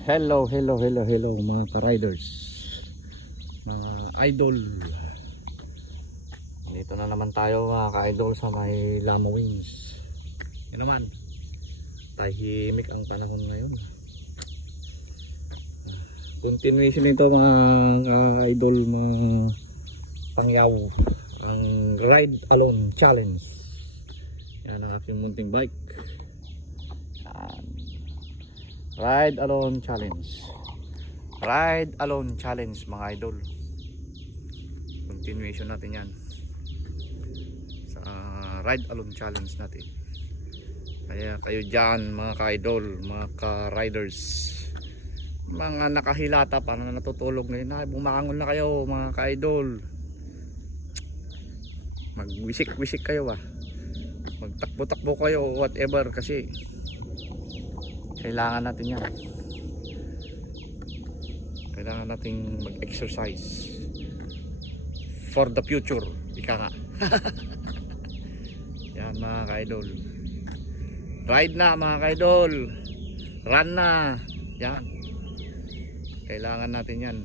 Hello mga ka-riders, mga idol. Dito na naman tayo mga ka-idol sa may Lamo Wings. Yan naman, tahimik ang panahon ngayon. Continuation nito mga ka-idol, mga pangyaw, ang Ride Alone Challenge. Yan ang aking munting bike. Ride Alone Challenge. Ride Alone Challenge mga idol. Continuation natin yan sa Ride Alone Challenge natin. Kaya kayo dyan mga ka-idol, mga ka-riders, mga nakahilata pa na natutulog ngayon, bumangon na kayo mga ka-idol. Magwisik-wisik kayo magtakbo-takbo kayo whatever, kasi kailangan natin yan. Kailangan nating mag-exercise for the future, ika nga. Yan mga ka-idol, ride na mga ka-idol, run na yan. Kailangan natin yan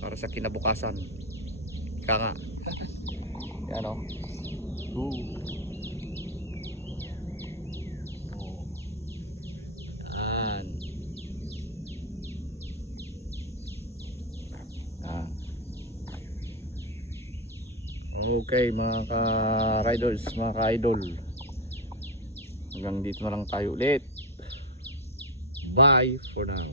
para sa kinabukasan, ika nga. Yan o. Okay mga ka-riders, mga ka-idol, hanggang dito na lang tayo ulit. Bye for now.